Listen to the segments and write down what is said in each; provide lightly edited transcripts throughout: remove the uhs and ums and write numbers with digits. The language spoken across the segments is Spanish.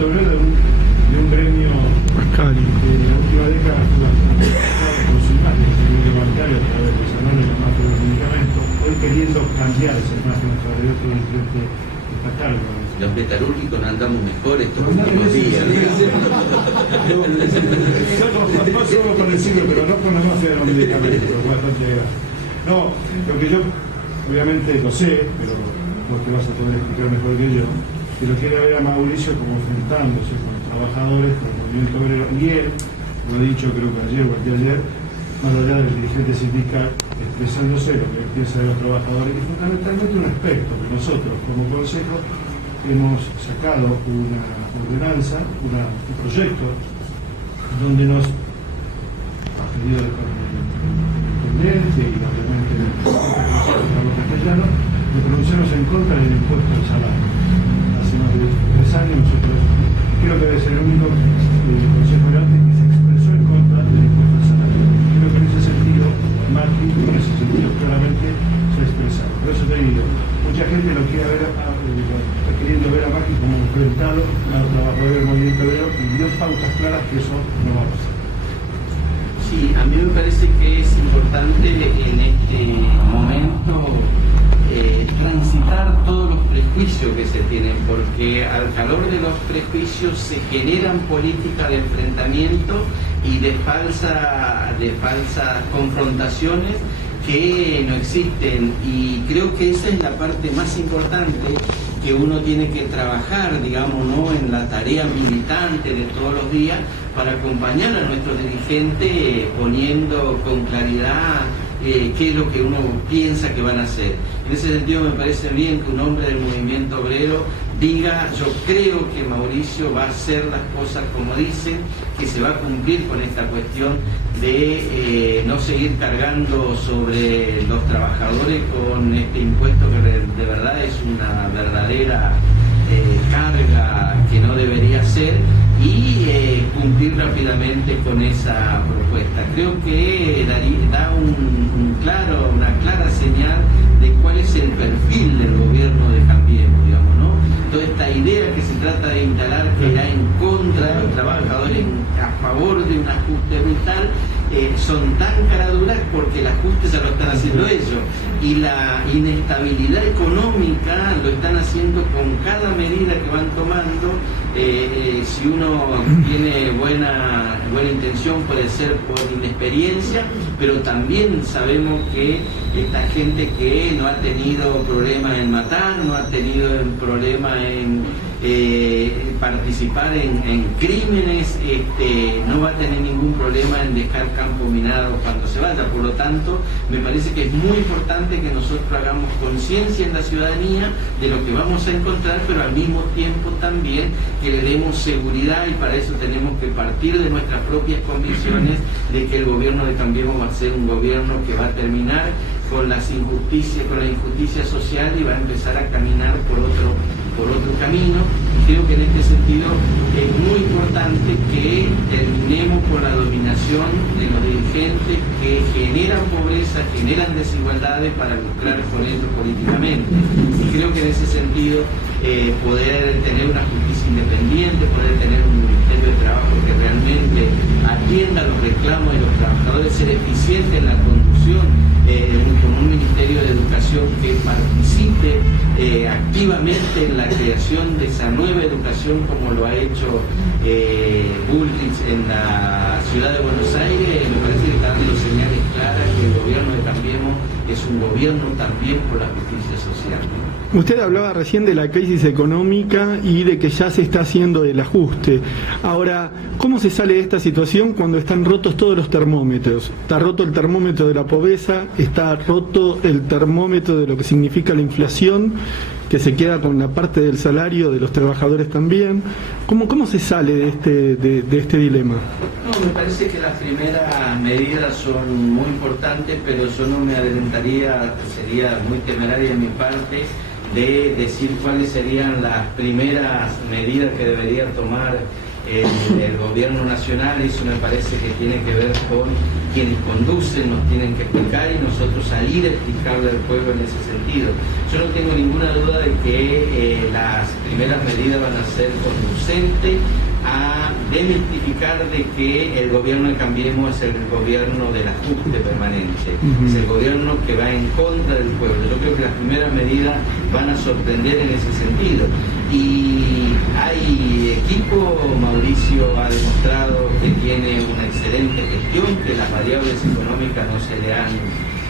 movimiento obrero de un gremio de la última década fue bastante consultado, el bancario a través de salarios y más de los medicamentos, hoy queriendo cambiar esa imagen para el otro del frente estatal. Los metalúrgicos andamos mejor estos últimos días. No solo con el siglo, pero no con la mafia de los medicamentos, bastante legal. No, lo que yo obviamente lo sé, pero vos te vas a poder explicar mejor que yo, que lo quiere ver a Mauricio como enfrentándose con los trabajadores, con el movimiento obrero, y él, lo he dicho creo que ayer o anteayer, más allá del dirigente sindical, expresándose lo que piensa de los trabajadores, y fundamentalmente un aspecto que nosotros como consejo hemos sacado una ordenanza, un proyecto, donde nos ha pedido el intendente y obviamente el Carlos Castellano, de pronunciarnos en contra del impuesto al salario. Hace más de 3 años nosotros, creo que debe ser el único consejo grande que se expresó en contra del impuesto al salario. Creo que en ese sentido, Macri, en ese sentido claramente se ha expresado. Por eso te digo, mucha gente lo quiere ver, está queriendo ver a Macri como enfrentado a los trabajadores del movimiento obrero y dio pautas claras que eso no va a pasar. Sí, a mí me parece que es importante en este momento transitar todos los prejuicios que se tienen, porque al calor de los prejuicios se generan políticas de enfrentamiento y de falsas confrontaciones que no existen, y creo que esa es la parte más importante que uno tiene que trabajar, digamos, ¿no?, en la tarea militante de todos los días para acompañar a nuestros dirigentes poniendo con claridad qué es lo que uno piensa que van a hacer. En ese sentido me parece bien que un hombre del movimiento obrero diga: yo creo que Mauricio va a hacer las cosas como dicen, que se va a cumplir con esta cuestión de no seguir cargando sobre los trabajadores con este impuesto que de verdad es una verdadera carga que no debería ser, y cumplir rápidamente con esa propuesta. Creo que da una clara señal de cuál es el perfil del gobierno de Cambiemos, digamos, ¿no? Toda esta idea que se trata de instalar, que era en contra de los trabajadores, a favor de un ajuste brutal, son tan caraduras porque el ajuste ya lo están haciendo ellos, y la inestabilidad económica lo están haciendo con cada medida que van tomando. Si uno tiene buena intención, puede ser por inexperiencia, pero también sabemos que esta gente que no ha tenido problema en matar, no ha tenido problema en participar en crímenes, no va a tener ningún problema en dejar campo minado cuando se vaya. Por lo tanto, me parece que es muy importante que nosotros hagamos conciencia en la ciudadanía de lo que vamos a encontrar, pero al mismo tiempo también que le demos seguridad, y para eso tenemos que partir de nuestras propias convicciones de que el gobierno de Cambiemos va a ser un gobierno que va a terminar con las injusticias, con la injusticia social, y va a empezar a caminar por otro camino. Creo que en este sentido es muy importante que terminemos con la dominación de los dirigentes que generan pobreza, generan desigualdades para lucrar con ellos políticamente. Y creo que en ese sentido poder tener una justicia independiente, poder tener un Ministerio de Trabajo que realmente atienda los reclamos de los trabajadores, ser eficiente en la conducción, con un Ministerio de Educación que participe activamente en la creación de esa nueva educación, como lo ha hecho Bullrich en la ciudad de Buenos Aires. Me parece que está dando señales claras que el gobierno de Cambiemos es un gobierno también por la justicia social. Usted hablaba recién de la crisis económica y de que ya se está haciendo el ajuste. Ahora, ¿cómo se sale de esta situación cuando están rotos todos los termómetros? Está roto el termómetro de la pobreza, está roto el termómetro de lo que significa la inflación, que se queda con la parte del salario de los trabajadores también. ¿Cómo se sale de este dilema? No, me parece que las primeras medidas son muy importantes, pero yo no me adelantaría, sería muy temeraria de mi parte, de decir cuáles serían las primeras medidas que debería tomar el gobierno nacional, eso me parece que tiene que ver con quienes conducen, nos tienen que explicar y nosotros salir a explicarle al pueblo en ese sentido. Yo no tengo ninguna duda de que las primeras medidas van a ser conducentes a demistificar de que el gobierno de Cambiemos es el gobierno del ajuste permanente, es el gobierno que va en contra del pueblo. Yo creo que las primeras medidas van a sorprender en ese sentido. Y hay equipo, Mauricio ha demostrado que tiene una excelente gestión, que las variables económicas no se le han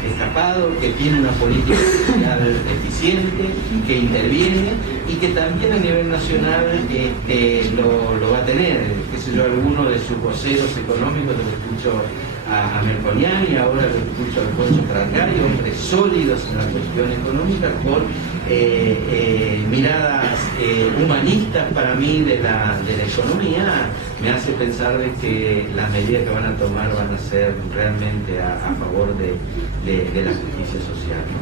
escapado, que tiene una política social eficiente, que interviene y que también a nivel nacional lo va a tener. Qué sé yo, alguno de sus voceros económicos, lo escucho a Melconian y ahora lo escucho a Alfonso Trasgay, hombres sólidos en la cuestión económica, con miradas humanistas para mí de la economía. Me hace pensar de que las medidas que van a tomar van a ser realmente a favor de la justicia social, ¿no?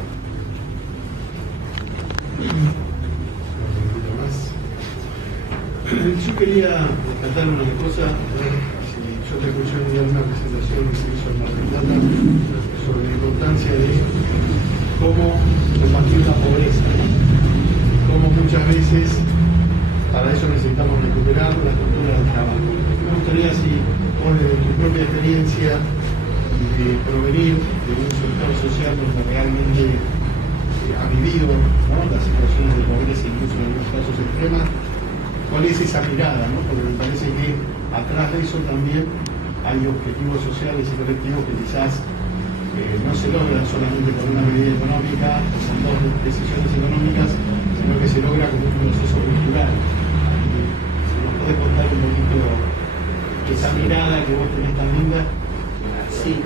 Yo quería rescatar una cosa. Yo te escuché en una presentación que se hizo en Mar del Plata sobre la importancia de cómo combatir la pobreza, ¿no? Cómo muchas veces para eso necesitamos recuperar la cultura del trabajo. Me gustaría, si vos desde tu propia experiencia de provenir de un sector social donde realmente ha vivido, ¿no?, las situaciones de pobreza, incluso en algunos casos extremas, ¿cuál es esa mirada, ¿no? Porque me parece que atrás de eso también hay objetivos sociales y colectivos que quizás no se logran solamente con una medida económica o con dos decisiones económicas, sino que se logra con un proceso cultural. Si nos podés contar un poquito esa mirada que vos tenés tan linda. Sí,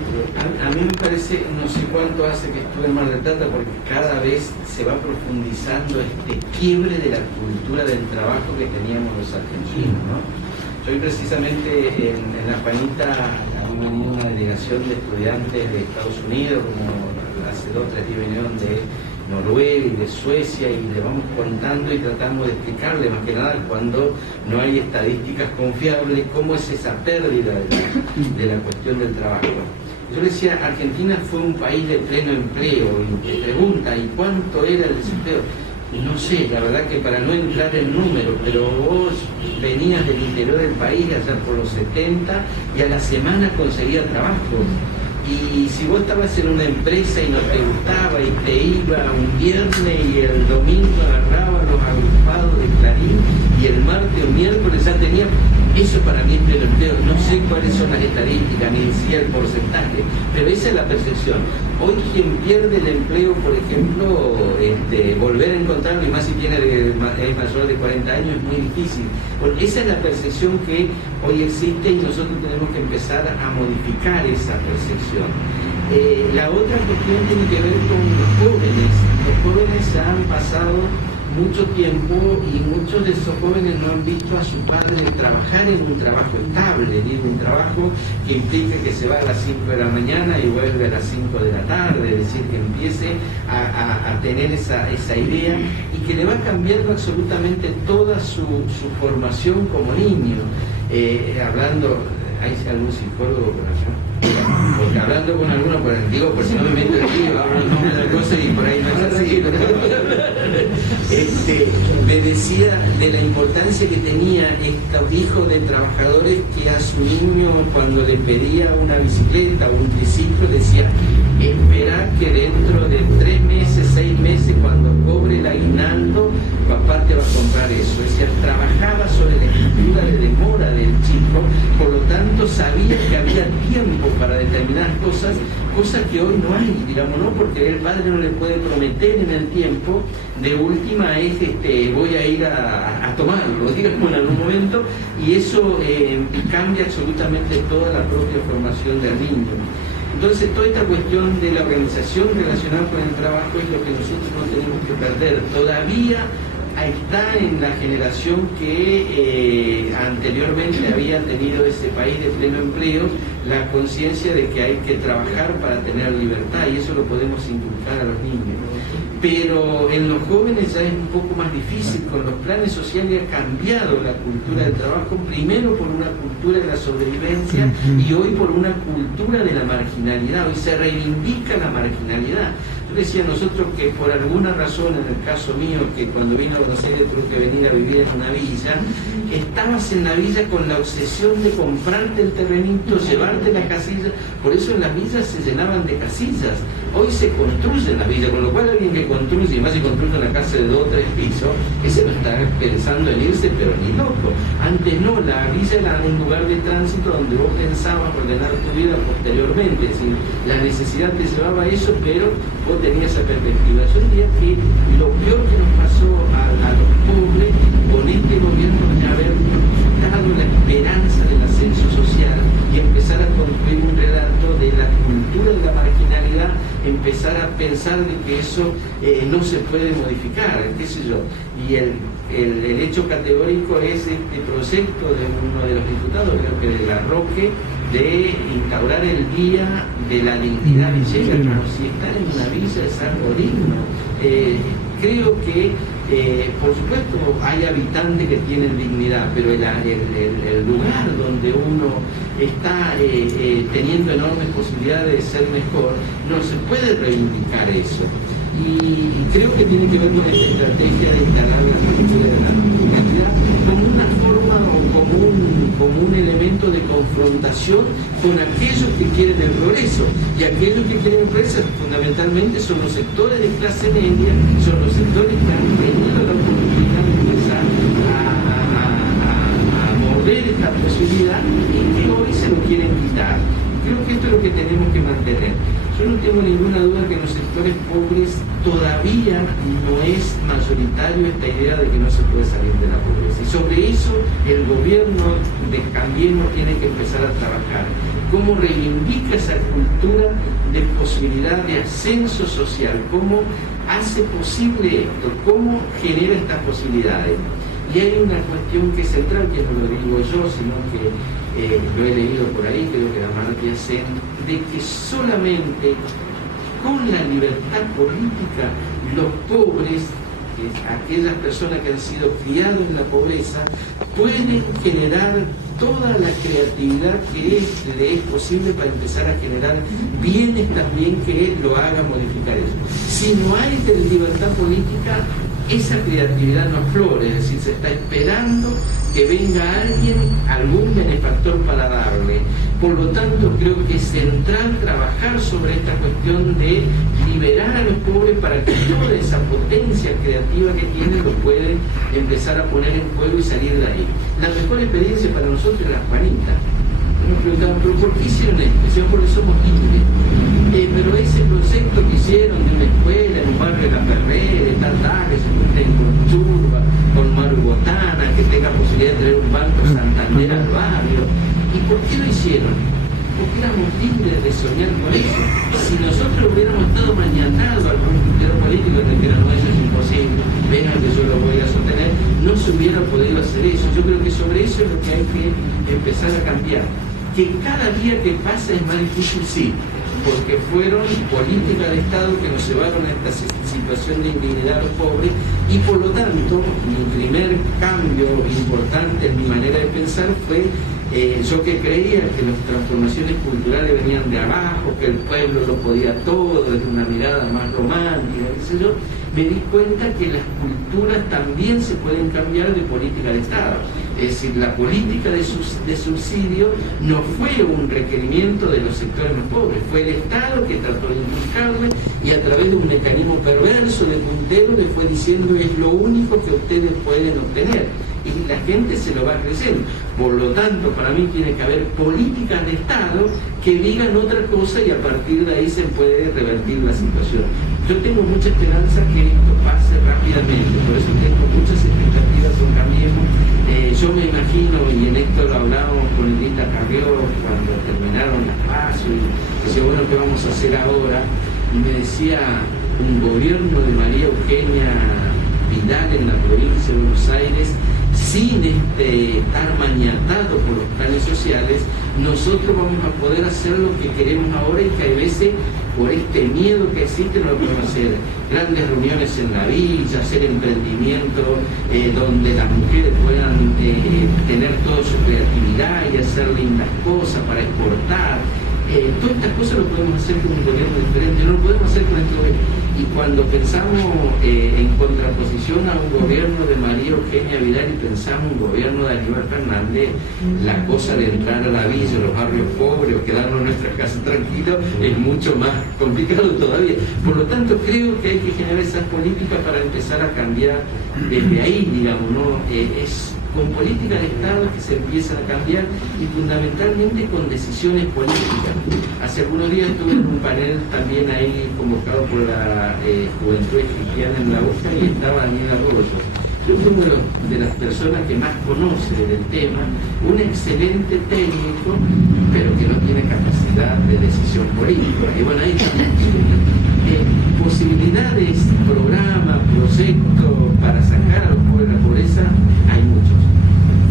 a mí me parece, no sé cuánto hace que estuve en Mar del Plata, porque cada vez se va profundizando este quiebre de la cultura del trabajo que teníamos los argentinos, ¿no? Yo precisamente en La Juanita había una delegación de estudiantes de Estados Unidos, como hace 2 o 3 días vinieron de Noruega y de Suecia, y le vamos contando y tratamos de explicarle, más que nada cuando no hay estadísticas confiables, cómo es esa pérdida de la cuestión del trabajo. Yo le decía, Argentina fue un país de pleno empleo, y te pregunta, ¿y cuánto era el desempleo? No sé, la verdad que para no entrar en números, pero vos venías del interior del país allá por los 70 y a la semana conseguías trabajo. Y si vos estabas en una empresa y no te gustaba y te iba un viernes y el domingo agarrabas los agrupados de Clarín y el martes o miércoles ya tenías, eso para mí es pleno empleo. No sé cuáles son las estadísticas ni siquiera el porcentaje, pero esa es la percepción. Hoy quien pierde el empleo, por ejemplo, volver a encontrarlo, y más si es mayor de 40 años, es muy difícil. Porque esa es la percepción que hoy existe y nosotros tenemos que empezar a modificar esa percepción. La otra cuestión tiene que ver con los jóvenes. Los jóvenes han pasado mucho tiempo y muchos de esos jóvenes no han visto a su padre trabajar en un trabajo estable, digo, un trabajo que implica que se va a las 5 de la mañana y vuelve a las 5 de la tarde, es decir, que empiece a tener esa idea y que le va cambiando absolutamente toda su formación como niño. Hablando, ¿hay algún psicólogo por allá? Porque hablando con alguno, digo, por si no me meto el tío, hablo el nombre de la cosa y por ahí no es así. Me decía de la importancia que tenía estos hijos de trabajadores, que a su niño, cuando le pedía una bicicleta o un triciclo, decía: espera que dentro de 3 meses, 6 meses, cuando cobre el aguinaldo, papá te va a comprar eso. Decía, trabajaba sobre la estructura de demora del chico, por lo tanto sabía que había tiempo para determinadas cosas que hoy no hay, digamos, ¿no? Porque el padre no le puede prometer en el tiempo, de última es, voy a ir a tomarlo, digamos, en algún momento, y eso cambia absolutamente toda la propia formación del niño. Entonces, toda esta cuestión de la organización relacionada con el trabajo es lo que nosotros no tenemos que perder. Todavía está en la generación que anteriormente había tenido ese país de pleno empleo la conciencia de que hay que trabajar para tener libertad, y eso lo podemos inculcar a los niños. pero en los jóvenes ya es un poco más difícil. Con los planes sociales ha cambiado la cultura del trabajo, primero por una cultura de la sobrevivencia y hoy por una cultura de la marginalidad. Hoy se reivindica la marginalidad. Yo decía a nosotros que por alguna razón, en el caso mío, que cuando vine a Buenos Aires tuve que venir a vivir en una villa, estabas en la villa con la obsesión de comprarte el terrenito, llevarte la casilla. Por eso en las villas se llenaban de casillas. Hoy se construye en la villa, con lo cual alguien que construye, y más si construye una casa de 2 o 3 pisos, ese no está pensando en irse, pero ni loco. Antes no, la villa era un lugar de tránsito donde vos pensabas ordenar tu vida posteriormente. Es decir, la necesidad te llevaba a eso, pero vos tenías esa perspectiva. Yo diría que lo peor que nos pasó a los pobres con este gobierno es haber dado la esperanza del ascenso social y empezar a construir un relato de la cultura de la marginalidad, empezar a pensar de que eso no se puede modificar, qué sé yo. Y el hecho categórico es este proyecto de uno de los diputados, creo que de Larroque, de instaurar el Día de la Dignidad Villega, como si estar en una villa es algo digno. Creo que, por supuesto, hay habitantes que tienen dignidad, pero el lugar donde uno está teniendo enormes posibilidades de ser mejor, no se puede reivindicar eso. Y creo que tiene que ver con esta estrategia de instalar la cultura de la dignidad como una forma o como un elemento de confrontación con aquellos que quieren el progreso. Y aquellos que quieren el progreso fundamentalmente son los sectores de clase media, son los sectores que han tenido la oportunidad de empezar a morder esta posibilidad y que hoy se lo quieren quitar. Creo que esto es lo que tenemos que mantener. Yo no tengo ninguna duda que en los sectores pobres todavía no es mayoritario esta idea de que no se puede salir de la pobreza. Y sobre eso el gobierno de Cambiemos tiene que empezar a trabajar. ¿Cómo reivindica esa cultura de posibilidad de ascenso social? ¿Cómo hace posible esto? ¿Cómo genera estas posibilidades? Y hay una cuestión que es central, que no lo digo yo, sino que lo he leído por ahí, creo que era Amartya Sen, de que solamente con la libertad política los pobres, aquellas personas que han sido criados en la pobreza, pueden generar toda la creatividad que le es posible para empezar a generar bienes también que lo hagan modificar eso. Si no hay libertad política, esa creatividad no aflora, es decir, se está esperando que venga alguien, algún benefactor para darle. Por lo tanto, creo que es central trabajar sobre esta cuestión de liberar a los pobres para que toda esa potencia creativa que tienen lo pueden empezar a poner en juego y salir de ahí. La mejor experiencia para nosotros es la Juanita. Nos preguntaban, ¿pero por qué hicieron esto? Decían, porque somos libres. Pero ese proyecto que hicieron de una escuela en un barrio de La Ferrera, de tal, que se junten con Churba, con Maru Botana, que tenga posibilidad de tener un banco Santander al barrio. ¿Y por qué lo hicieron? Porque éramos libres de soñar con eso. Si nosotros hubiéramos estado mañanados a algún puntero político que dijera, no, eso es imposible, vengan que yo lo voy a sostener, no se hubiera podido hacer eso. Yo creo que sobre eso es lo que hay que empezar a cambiar. Que cada día que pasa es más difícil, sí, porque fueron políticas de Estado que nos llevaron a esta situación de indignidad a los pobres y por lo tanto mi primer cambio importante en mi manera de pensar fue yo que creía que las transformaciones culturales venían de abajo, que el pueblo lo podía todo, desde una mirada más romántica, qué sé yo, me di cuenta que las culturas también se pueden cambiar de política de Estado. Es decir, la política de subsidio no fue un requerimiento de los sectores más pobres, fue el Estado que trató de inculcarle y a través de un mecanismo perverso de puntero le fue diciendo es lo único que ustedes pueden obtener. Y la gente se lo va creyendo. Por lo tanto, para mí tiene que haber políticas de Estado que digan otra cosa y a partir de ahí se puede revertir la situación. Yo tengo mucha esperanza que esto pase rápidamente, por eso tengo muchas expectativas con Cambiemos. Yo me imagino, y en esto lo hablábamos con Elita Carrió cuando terminaron las PASO, y decía, bueno, ¿qué vamos a hacer ahora? Y me decía, un gobierno de María Eugenia Vidal en la provincia de Buenos Aires sin estar maniatados por los planes sociales, nosotros vamos a poder hacer lo que queremos ahora y que a veces por este miedo que existe no lo podemos hacer. Grandes reuniones en la villa, hacer emprendimientos donde las mujeres puedan tener toda su creatividad y hacer lindas cosas para exportar. Todas estas cosas lo podemos hacer con un gobierno diferente, no lo podemos hacer con este gobierno. Y cuando pensamos en contraposición a un gobierno de María Eugenia Vidal y pensamos un gobierno de Aníbal Fernández, la cosa de entrar a la villa, los barrios pobres o quedarnos en nuestras casas tranquilos es mucho más complicado todavía. Por lo tanto, creo que hay que generar esas políticas para empezar a cambiar desde ahí, digamos, ¿no? Es con políticas de Estado que se empiezan a cambiar y fundamentalmente con decisiones políticas. Hace algunos días estuve en un panel también ahí convocado por la Juventud Cristiana en la UCA y estaba Daniel Arroyo. Yo fui uno de las personas que más conoce del tema, un excelente técnico, pero que no tiene capacidad de decisión política. Y bueno, ahí estamos. Posibilidades, programas, proyectos para sacar a los pobres de la pobreza, hay muchos.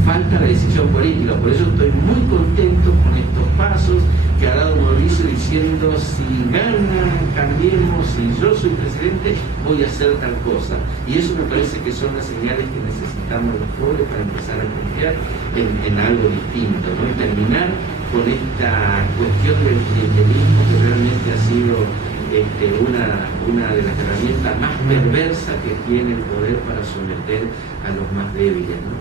Falta la decisión política, por eso estoy muy contento con estos pasos que ha dado Mauricio diciendo: si gana, cambiemos, si yo soy presidente, voy a hacer tal cosa. Y eso me parece que son las señales que necesitamos los pobres para empezar a confiar en algo distinto, ¿no? Y terminar con esta cuestión del clientelismo que realmente ha sido una de las herramientas más perversas que tiene el poder para someter a los más débiles, ¿no?